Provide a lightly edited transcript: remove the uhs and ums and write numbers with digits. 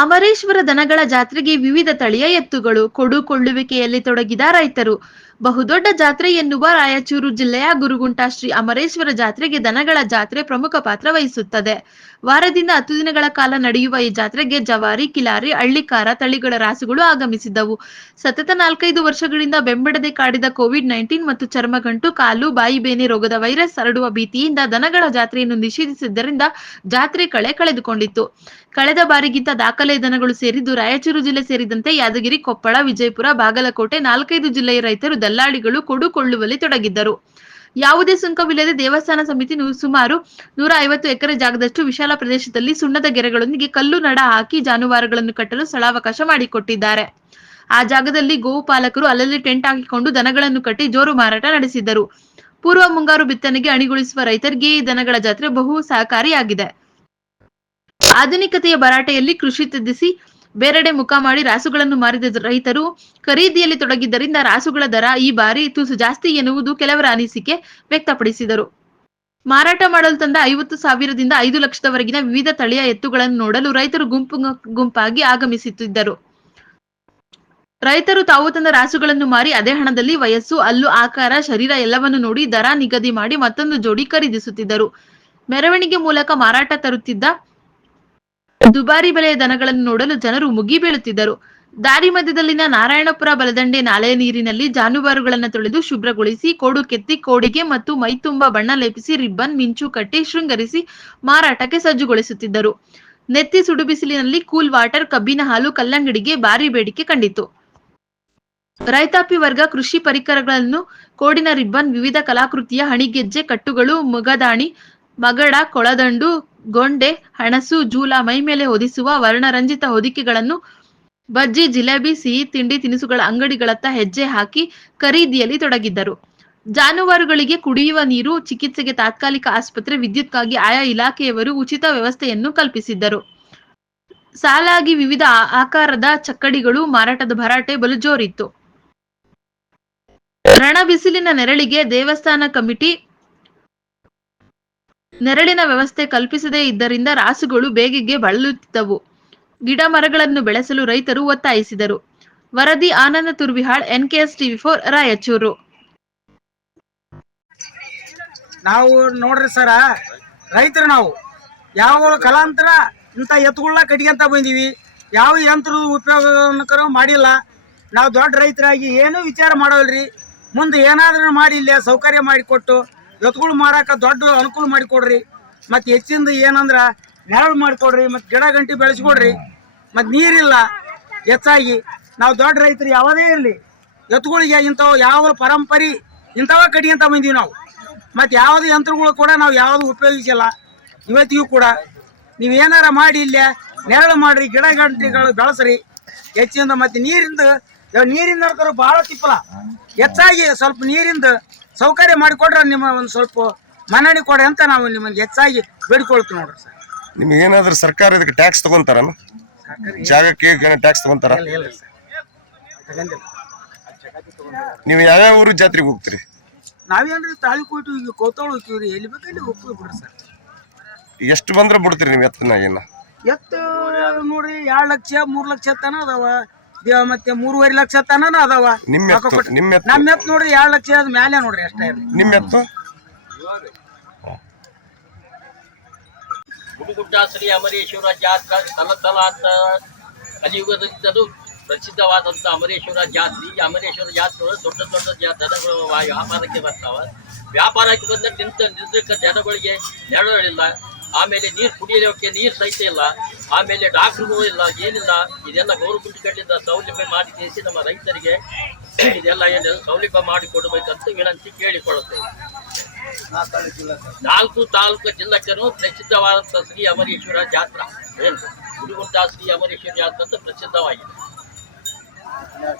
ಅಮರೇಶ್ವರ ದನಗಳ ಜಾತ್ರೆಗೆ ವಿವಿಧ ತಳಿಯ ಎತ್ತುಗಳು ಕೊಳ್ಳುವಿಕೆಯಲ್ಲಿ ತೊಡಗಿದ ರೈತರು. ಬಹುದೊಡ್ಡ ಜಾತ್ರೆ ಎನ್ನುವ ರಾಯಚೂರು ಜಿಲ್ಲೆಯ ಗುರುಗುಂಟ ಶ್ರೀ ಅಮರೇಶ್ವರ ಜಾತ್ರೆಗೆ ದನಗಳ ಜಾತ್ರೆ ಪ್ರಮುಖ ಪಾತ್ರ ವಹಿಸುತ್ತದೆ. ವಾರದಿಂದ 10 ದಿನಗಳ ಕಾಲ ನಡೆಯುವ ಈ ಜಾತ್ರೆಗೆ ಜವಾರಿ, ಕಿಲಾರಿ, ಹಳ್ಳಿಕಾರ ತಳಿಗಳ ರಾಸುಗಳು ಆಗಮಿಸಿದ್ದವು. ಸತತ 4-5 ವರ್ಷಗಳಿಂದ ಬೆಂಬಿಡದೆ ಕಾಡಿದ ಕೋವಿಡ್-19 ಮತ್ತು ಚರ್ಮಗಂಟು, ಕಾಲು, ಬಾಯಿ ಬೇನೆ ರೋಗದ ವೈರಸ್ ಹರಡುವ ಭೀತಿಯಿಂದ ದನಗಳ ಜಾತ್ರೆಯನ್ನು ನಿಷೇಧಿಸಿದ್ದರಿಂದ ಜಾತ್ರೆ ಕಳೆದುಕೊಂಡಿತ್ತು. ಕಳೆದ ಬಾರಿಗಿಂತ ದಾಖಲೆ ದನಗಳು ಸೇರಿದ್ದು ರಾಯಚೂರು ಜಿಲ್ಲೆ ಸೇರಿದಂತೆ ಯಾದಗಿರಿ, ಕೊಪ್ಪಳ, ವಿಜಯಪುರ, ಬಾಗಲಕೋಟೆ 4-5 ಜಿಲ್ಲೆಯ ರೈತರು, ದಲ್ಲಾಳಿಗಳು ಕೊಳ್ಳುವಲ್ಲಿ ತೊಡಗಿದ್ದರು. ಯಾವುದೇ ಸುಂಕವಿಲ್ಲದೆ ದೇವಸ್ಥಾನ ಸಮಿತಿ ಸುಮಾರು 150 ಎಕರೆ ಜಾಗದಷ್ಟು ವಿಶಾಲ ಪ್ರದೇಶದಲ್ಲಿ ಸುಣ್ಣದ ಗೆರೆಗಳೊಂದಿಗೆ ಕಲ್ಲು ನಡ ಹಾಕಿ ಜಾನುವಾರುಗಳನ್ನು ಕಟ್ಟಲು ಸ್ಥಳಾವಕಾಶ ಮಾಡಿಕೊಟ್ಟಿದ್ದಾರೆ. ಆ ಜಾಗದಲ್ಲಿ ಗೋವು ಪಾಲಕರು ಅಲ್ಲಲ್ಲಿ ಟೆಂಟ್ ಹಾಕಿಕೊಂಡು ದನಗಳನ್ನು ಕಟ್ಟಿ ಜೋರು ಮಾರಾಟ ನಡೆಸಿದ್ದರು. ಪೂರ್ವ ಮುಂಗಾರು ಬಿತ್ತನೆಗೆ ಅಣಿಗೊಳಿಸುವ ರೈತರಿಗೆ ಈ ದನಗಳ ಜಾತ್ರೆ ಬಹು ಸಹಕಾರಿಯಾಗಿದೆ. ಆಧುನಿಕತೆಯ ಭರಾಟೆಯಲ್ಲಿ ಕೃಷಿ ತ್ಯಜಿಸಿ ಬೇರೆಡೆ ಮುಖ ಮಾಡಿ ರಾಸುಗಳನ್ನು ಮಾರಿದ ರೈತರು ಖರೀದಿಯಲ್ಲಿ ತೊಡಗಿದ್ದರಿಂದ ರಾಸುಗಳ ದರ ಈ ಬಾರಿ ತುಸು ಜಾಸ್ತಿ ಎನ್ನುವುದು ಕೆಲವರ ಅನಿಸಿಕೆ ವ್ಯಕ್ತಪಡಿಸಿದರು. ಮಾರಾಟ ಮಾಡಲು ತಂದ 50,000ದಿಂದ 5 ಲಕ್ಷದವರೆಗಿನ ವಿವಿಧ ತಳಿಯ ಎತ್ತುಗಳನ್ನು ನೋಡಲು ರೈತರು ಗುಂಪಾಗಿ ಆಗಮಿಸುತ್ತಿದ್ದರು. ರೈತರು ತಾವು ತಂದ ರಾಸುಗಳನ್ನು ಮಾರಿ ಅದೇ ಹಣದಲ್ಲಿ ವಯಸ್ಸು, ಹಲ್ಲು, ಆಕಾರ, ಶರೀರ ಎಲ್ಲವನ್ನು ನೋಡಿ ದರ ನಿಗದಿ ಮಾಡಿ ಮತ್ತೊಂದು ಜೋಡಿ ಖರೀದಿಸುತ್ತಿದ್ದರು. ಮೆರವಣಿಗೆ ಮೂಲಕ ಮಾರಾಟ ತರುತ್ತಿದ್ದ ದುಬಾರಿ ಬೆಲೆಯ ದನಗಳನ್ನು ನೋಡಲು ಜನರು ಮುಗಿಬೀಳುತ್ತಿದ್ದರು. ದಾರಿ ಮಧ್ಯದಲ್ಲಿನ ನಾರಾಯಣಪುರ ಬಲದಂಡೆ ನಾಲೆಯ ನೀರಿನಲ್ಲಿ ಜಾನುವಾರುಗಳನ್ನು ತೊಳೆದು ಶುಭ್ರಗೊಳಿಸಿ ಕೋಡು ಕೆತ್ತಿ ಕೋಡಿಗೆ ಮತ್ತು ಮೈತುಂಬ ಬಣ್ಣ ಲೇಪಿಸಿ ರಿಬ್ಬನ್, ಮಿಂಚು ಕಟ್ಟಿ ಶೃಂಗರಿಸಿ ಮಾರಾಟಕ್ಕೆ ಸಜ್ಜುಗೊಳಿಸುತ್ತಿದ್ದರು. ನೆತ್ತಿ ಸುಡು ಬಿಸಿಲಿನಲ್ಲಿ ಕೂಲ್ ವಾಟರ್, ಕಬ್ಬಿನ ಹಾಲು, ಕಲ್ಲಂಗಡಿಗೆ ಭಾರಿ ಬೇಡಿಕೆ ಕಂಡಿತು. ರೈತಾಪಿ ವರ್ಗ ಕೃಷಿ ಪರಿಕರಗಳನ್ನು, ಕೋಡಿನ ರಿಬ್ಬನ್, ವಿವಿಧ ಕಲಾಕೃತಿಯ ಹಣಿಗೆಜ್ಜೆ ಕಟ್ಟುಗಳು, ಮುಗದಾಣಿ, ಮಗಡ, ಕೊಳದಂಡು, ಗೊಂಡೆ, ಹಣಸು, ಜೂಲ, ಮೈಮೇಲೆ ಹೊದಿಸುವ ವರ್ಣರಂಜಿತ ಹೊದಿಕೆಗಳನ್ನು, ಬಜ್ಜಿ, ಜಿಲೇಬಿ, ಸಿಹಿ ತಿಂಡಿ ತಿನಿಸುಗಳ ಅಂಗಡಿಗಳತ್ತ ಹೆಜ್ಜೆ ಹಾಕಿ ಖರೀದಿಯಲ್ಲಿ ತೊಡಗಿದ್ದರು. ಜಾನುವಾರುಗಳಿಗೆ ಕುಡಿಯುವ ನೀರು, ಚಿಕಿತ್ಸೆಗೆ ತಾತ್ಕಾಲಿಕ ಆಸ್ಪತ್ರೆ, ವಿದ್ಯುತ್ಗಾಗಿ ಆಯಾ ಇಲಾಖೆಯವರು ಉಚಿತ ವ್ಯವಸ್ಥೆಯನ್ನು ಕಲ್ಪಿಸಿದ್ದರು. ಸಾಲಾಗಿ ವಿವಿಧ ಆಕಾರದ ಚಕ್ಕಡಿಗಳು ಮಾರಾಟದ ಭರಾಟೆ ಬಲು ಜೋರಿತ್ತು. ರಣ ಬಿಸಿಲಿನ ನೆರಳಿಗೆ ದೇವಸ್ಥಾನ ಕಮಿಟಿ ನೆರಳಿನ ವ್ಯವಸ್ಥೆ ಕಲ್ಪಿಸದೇ ಇದ್ದರಿಂದ ರಾಸುಗಳು ಬೇಗೆಗೆ ಬಳಲುತ್ತಿದ್ದವು. ಗಿಡ ಮರಗಳನ್ನು ಬೆಳೆಸಲು ರೈತರು ಒತ್ತಾಯಿಸಿದರು. ವರದಿ ಆನಂದ ತುರ್ವಿಹಾಳ್, NKS TV4 ರಾಯಚೂರು. ನಾವು ನೋಡ್ರಿ ಸರ, ರೈತರು ನಾವು ಯಾವ ಕಲಾಂತರ ಇಂಥ ಎತ್ತುಗಳನ್ನ ಕಟ್ಕೊಂತ ಬಂದೀವಿ. ಯಾವ ಯಂತ್ರದ ಉಪಯೋಗ ಮಾಡಿಲ್ಲ. ನಾವು ದೊಡ್ಡ ರೈತರಾಗಿ ಏನೂ ವಿಚಾರ ಮಾಡೋಲ್ರಿ. ಮುಂದೆ ಏನಾದ್ರೂ ಮಾಡಿ ಇಲ್ಲೇ ಸೌಕರ್ಯ ಮಾಡಿಕೊಟ್ಟು ಎತ್ತುಗಳು ಮಾರಾಕ ದೊಡ್ಡ ಅನುಕೂಲ ಮಾಡಿಕೊಡ್ರಿ. ಮತ್ತು ಹೆಚ್ಚಿಂದ ಏನಂದ್ರೆ ನೆರಳು ಮಾಡಿಕೊಡ್ರಿ, ಮತ್ತು ಗಿಡ ಗಂಟಿ ಬೆಳೆಸ್ಕೊಡ್ರಿ. ಮತ್ತು ನೀರಿಲ್ಲ ಹೆಚ್ಚಾಗಿ. ನಾವು ದೊಡ್ಡ ರೈತರು ಯಾವುದೇ ಇರಲಿ ಎತ್ತುಗಳಿಗೆ ಇಂಥವು ಯಾವ ಪರಂಪರೆ ಇಂಥವ ಕಟ್ಕೊಂತ ಬಂದೀವಿ ನಾವು. ಮತ್ತು ಯಾವುದೇ ಯಂತ್ರಗಳು ಕೂಡ ನಾವು ಯಾವುದು ಉಪಯೋಗಿಸಿಲ್ಲ ಇವತ್ತಿಗೂ ಕೂಡ. ನೀವು ಏನಾರ ಮಾಡಿ ಇಲ್ಲೇ ನೆರಳು ಮಾಡಿರಿ, ಗಿಡ ಗಂಟಿಗಳು ಬೆಳೆಸ್ರಿ ಹೆಚ್ಚಿಂದ. ಮತ್ತು ನೀರಿಂದ ಭಾಳ ತಿಪ್ಪಲ ಹೆಚ್ಚಾಗಿ ಸ್ವಲ್ಪ ನೀರಿಂದ ಸೌಕರ್ಯ ಮಾಡಿಕೊಡ್ರೆ ನಿಮ್ಮ ಒಂದು ಸ್ವಲ್ಪ ಮನ್ನಣೆ ಕೊಡ್ರಿ ಅಂತ ನಾವು ನಿಮಗೆ ಹೆಚ್ಚಾಗಿ ಬೇಡಿಕೊಳ್ತೀವಿ ನೋಡ್ರಿ ಸರ್. ನಿಮ್ಗೆ ಏನಾದ್ರೂ ಸರ್ಕಾರ ಇದಕ್ಕೆ ಟ್ಯಾಕ್ಸ್ ತಗೊಂತಾರ? ಜಾಗಕ್ಕೆ ಟ್ಯಾಕ್ಸ್ ತಗೊಂತಾರ? ನೀವು ಯಾವ್ಯಾವ ಊರು ಜಾತ್ರೆಗೆ ಹೋಗ್ತೀರಿ? ನಾವೇನ್ರಿ ತಾಳಿಕೋಟು, ಈಗ ಕೋತಾಳ ಹೋಗ್ತೀವ್ರಿ. ಎಲ್ಲಿ ಬೇಕಲ್ಲಿ ಹೋಗ್ತೀವಿ ಬಿಡ್ರಿ ಸರ್. ಎಷ್ಟು ಬಂದ್ರೆ ಬಿಡ್ತೀರಿ ನೀವು ಎತ್ತನ? ಎತ್ತು ನೋಡ್ರಿ 2 ಲಕ್ಷ 3 ಲಕ್ಷ ತನ ಅದಾವ, ಮತ್ತೆ 3.5 ಲಕ್ಷ ತನ ಅದಾವ. ನಮ್ಮ ಎತ್ತು ನೋಡ್ರಿ 2 ಲಕ್ಷದ ಮೇಲೆ ನೋಡ್ರಿ ಅಷ್ಟೇ. ನಿಮ್ಮ ಎತ್ತು ಗುಡುಗುಡ್ಡ ಶ್ರೀ ಅಮರೇಶ್ವರ ಜಾತ್ರೆ ತಲತಲಾಂತ ಕಲಿಯುಗದಿಂದಲೂ ಪ್ರಸಿದ್ಧವಾದಂಥ ಅಮರೇಶ್ವರ ಜಾತ್ರೆ. ಈ ಅಮರೇಶ್ವರ ಜಾತ್ರೆ ದೊಡ್ಡ ದನಗಳು ವ್ಯಾಪಾರಕ್ಕೆ ಬರ್ತಾವ. ವ್ಯಾಪಾರಕ್ಕೆ ಬಂದ ನಿಂತ ಜನಗಳಿಗೆ ನೆರಳಿಲ್ಲ. ಆಮೇಲೆ ನೀರು ಕುಡಿಯೋಕ್ಕೆ ನೀರು ಸಹಿತ ಇಲ್ಲ. ಆಮೇಲೆ ಡಾಕ್ಟ್ರುಗಳು ಇಲ್ಲ, ಏನಿಲ್ಲ. ಇದೆಲ್ಲ ಗೌರ್ಮೆಂಟ್ ಕಡೆಯಿಂದ ಸೌಲಭ್ಯ ಮಾಡಿ ತಿಳಿಸಿ ನಮ್ಮ ರೈತರಿಗೆ ಇದೆಲ್ಲ ಏನೆಲ್ಲ ಸೌಲಭ್ಯ ಮಾಡಿಕೊಡಬೇಕಂತ ವಿನಂತಿ ಕೇಳಿಕೊಳ್ಳುತ್ತೇವೆ. 4 ತಾಲೂಕು ಜಿಲ್ಲಕ್ಕೂ ಪ್ರಸಿದ್ಧವಾದಂಥ ಶ್ರೀ ಅಮರೇಶ್ವರ ಜಾತ್ರಾ ಏನು ಗುರುಗುಂಟ ಶ್ರೀ ಅಮರೇಶ್ವರ ಜಾತ್ರೆ ಅಂತ ಪ್ರಸಿದ್ಧವಾಗಿದೆ.